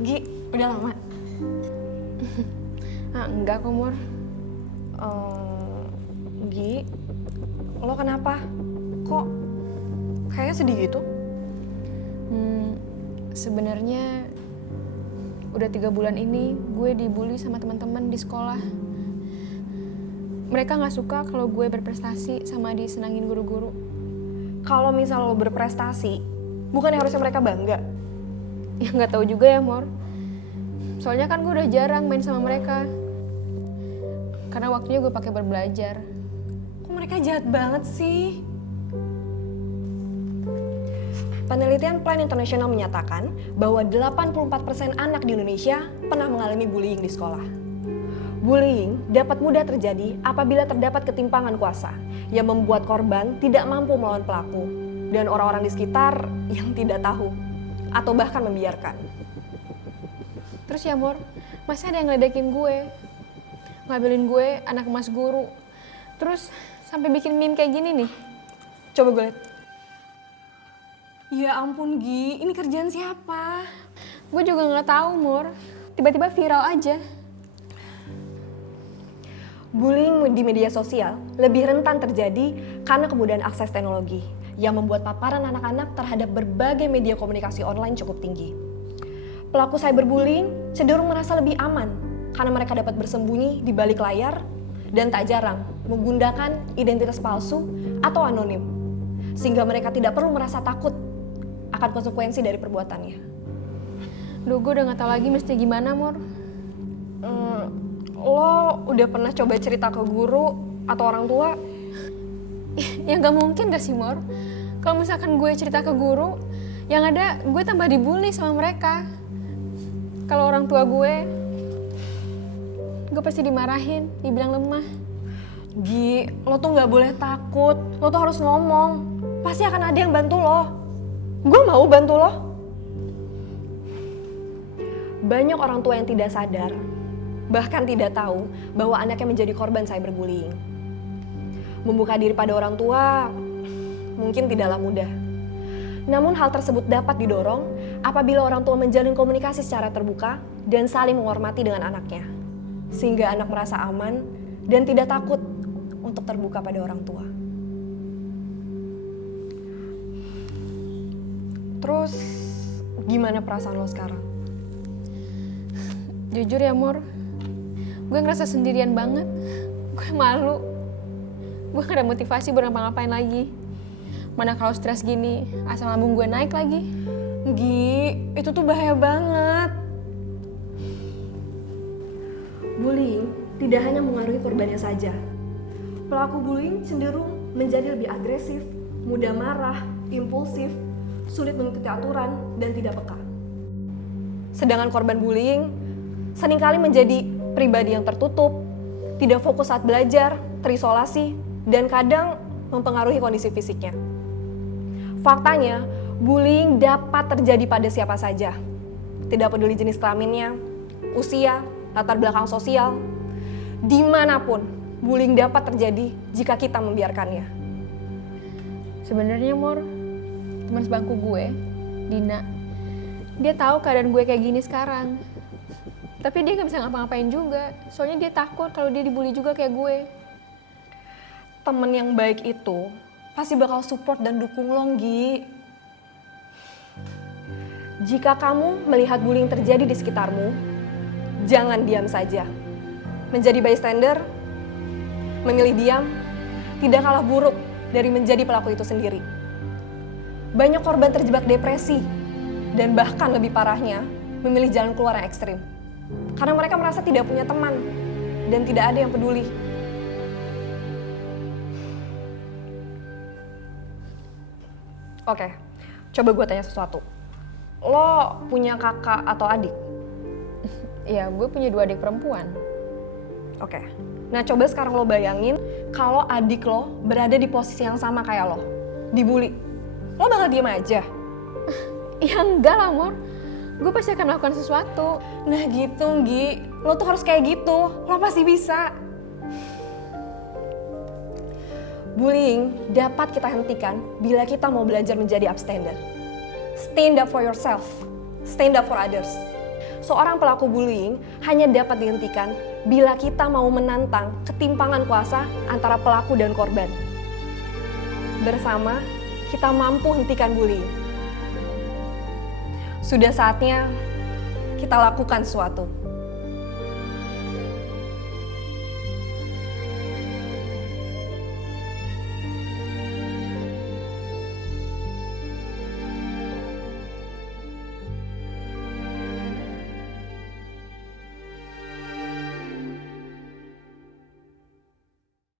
Gi, udah lama? Enggak kok, Mur. Gi, lo kenapa? Kok kayaknya sedih gitu? Sebenarnya udah 3 bulan ini gue dibully sama teman-teman di sekolah. Mereka nggak suka kalau gue berprestasi sama disenangin guru-guru. Kalau misal lo berprestasi, bukannya harusnya mereka bangga? Ya nggak tahu juga ya, Mor. Soalnya kan gue udah jarang main sama mereka. Karena waktunya gue pakai berbelajar. Kok mereka jahat banget sih? Penelitian Plan International menyatakan bahwa 84% anak di Indonesia pernah mengalami bullying di sekolah. Bullying dapat mudah terjadi apabila terdapat ketimpangan kuasa yang membuat korban tidak mampu melawan pelaku dan orang-orang di sekitar yang tidak tahu atau bahkan membiarkan. Terus ya, Mor, masih ada yang ngeledekin gue. Ngabelin gue anak emas guru. Terus sampai bikin meme kayak gini nih. Coba gue lihat. Ya ampun Gi, ini kerjaan siapa? Gue juga nggak tahu, Mor. Tiba-tiba viral aja. Bullying di media sosial lebih rentan terjadi karena kemudahan akses teknologi yang membuat paparan anak-anak terhadap berbagai media komunikasi online cukup tinggi. Pelaku cyberbullying cenderung merasa lebih aman karena mereka dapat bersembunyi di balik layar dan tak jarang menggunakan identitas palsu atau anonim, sehingga mereka tidak perlu merasa takut akan konsekuensi dari perbuatannya. Duh, gue udah gak tahu lagi mesti gimana, Mor. Lo udah pernah coba cerita ke guru atau orang tua? Ya gak mungkin gak sih, Mor? Kalau misalkan gue cerita ke guru, yang ada gue tambah dibully sama mereka. Kalau orang tua gue pasti dimarahin, dibilang lemah. Gi, lo tuh gak boleh takut, lo tuh harus ngomong. Pasti akan ada yang bantu lo. Gue mau bantu lo. Banyak orang tua yang tidak sadar, bahkan tidak tahu bahwa anaknya menjadi korban cyberbullying. Membuka diri pada orang tua mungkin tidaklah mudah. Namun hal tersebut dapat didorong apabila orang tua menjalin komunikasi secara terbuka dan saling menghormati dengan anaknya. Sehingga anak merasa aman dan tidak takut untuk terbuka pada orang tua. Terus gimana perasaan lo sekarang? Jujur ya, Mor, gue ngerasa sendirian banget. Gue malu. Gue gak ada motivasi buat ngapa-ngapain lagi. Mana kalau stres gini, asam lambung gue naik lagi. Gi, itu tuh bahaya banget. Bullying tidak hanya mengaruhi korbannya saja. Pelaku bullying cenderung menjadi lebih agresif, mudah marah, impulsif, sulit mengikuti aturan, dan tidak peka. Sedangkan korban bullying seringkali menjadi pribadi yang tertutup, tidak fokus saat belajar, terisolasi, dan kadang mempengaruhi kondisi fisiknya. Faktanya, bullying dapat terjadi pada siapa saja. Tidak peduli jenis kelaminnya, usia, latar belakang sosial, dimanapun bullying dapat terjadi jika kita membiarkannya. Sebenarnya, Mor, teman sebangku gue, Dina, dia tahu keadaan gue kayak gini sekarang. Tapi dia gak bisa ngapa-ngapain juga, soalnya dia takut kalau dia dibully juga kayak gue. Temen yang baik itu pasti bakal support dan dukung lo, Gi. Jika kamu melihat bullying terjadi di sekitarmu, jangan diam saja. Menjadi bystander, memilih diam, tidak kalah buruk dari menjadi pelaku itu sendiri. Banyak korban terjebak depresi, dan bahkan lebih parahnya, memilih jalan keluar yang ekstrim. Karena mereka merasa tidak punya teman, dan tidak ada yang peduli. Oke, coba gue tanya sesuatu. Lo punya kakak atau adik? Ya, gue punya 2 adik perempuan. Oke, nah coba sekarang lo bayangin kalau adik lo berada di posisi yang sama kayak lo, dibully. Lo bakal diem aja? Ya enggak lah, Mor. Gue pasti akan melakukan sesuatu. Nah gitu, Gi. Lo tuh harus kayak gitu. Lo pasti bisa. Bullying dapat kita hentikan bila kita mau belajar menjadi upstander. Stand up for yourself. Stand up for others. Seorang pelaku bullying hanya dapat dihentikan bila kita mau menantang ketimpangan kuasa antara pelaku dan korban. Bersama, kita mampu hentikan bullying. Sudah saatnya kita lakukan sesuatu.